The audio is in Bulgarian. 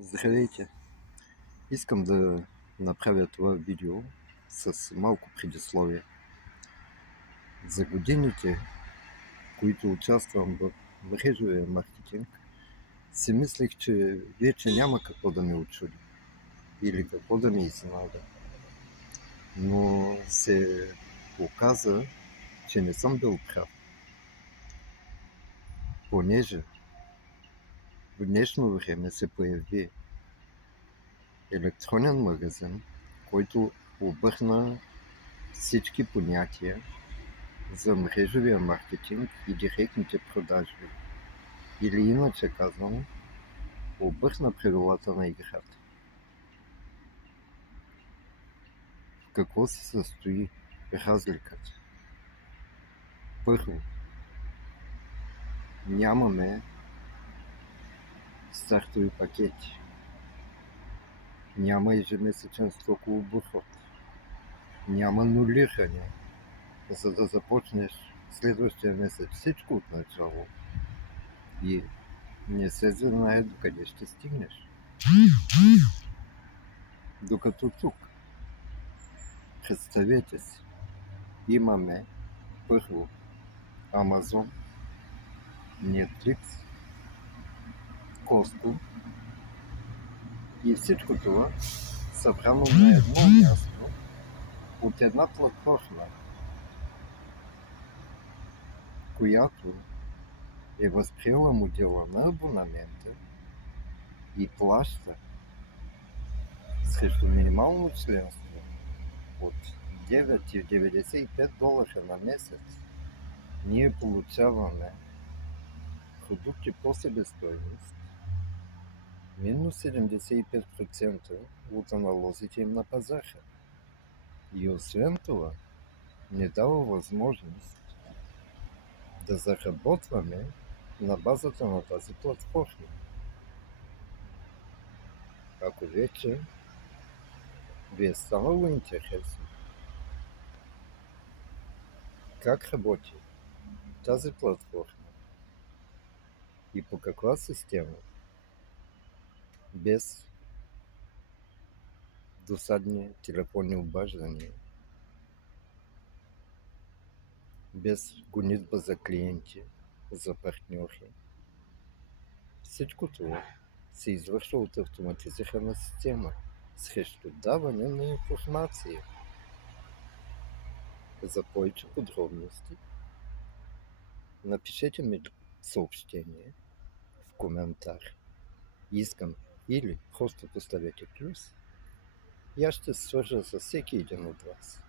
Здравейте! Искам да направя това видео с малко предисловие. За годините, които участвам в мрежовия маркетинг, си мислех, че вече няма какво да ме очуди или какво да ме изненада. Но се оказа, че не съм бил прав. Понеже в днешно време се появи електронен магазин, който обърна всички понятия за мрежовия маркетинг и директните продажби. Или иначе казвам, обърна правилата на играта. В какво се състои разликата? Първо, нямаме стартови пакети. Няма ежемесечен стокооборот. Няма нулиране, за да започнеш следващия месец всичко от начало и не се знае докъде ще стигнеш. Докато тук, представете си, имаме първо Amazon, Netflix, Costco и всичко това събрано на едно място от една платформа, която е възприела модела на абонамента и плаща срещу минимално членство от $9,95 на месец. Ние получаваме продукти по себестойност минус 75% от аналозите им на пазара. И освен това, не дава възможност да заработваме на базата на тази платформа. Ако вече ви е станало интересно как работи тази платформа и по каква система, без досадни телефонни обаждания, без гонитба за клиенти, за партньори, всичко това се извършва от автоматизирана система срещу даване на информация. За повече подробности напишете ми съобщение в коментар "Искам" или просто поставете плюс и аз ще се свържа с всеки един от вас.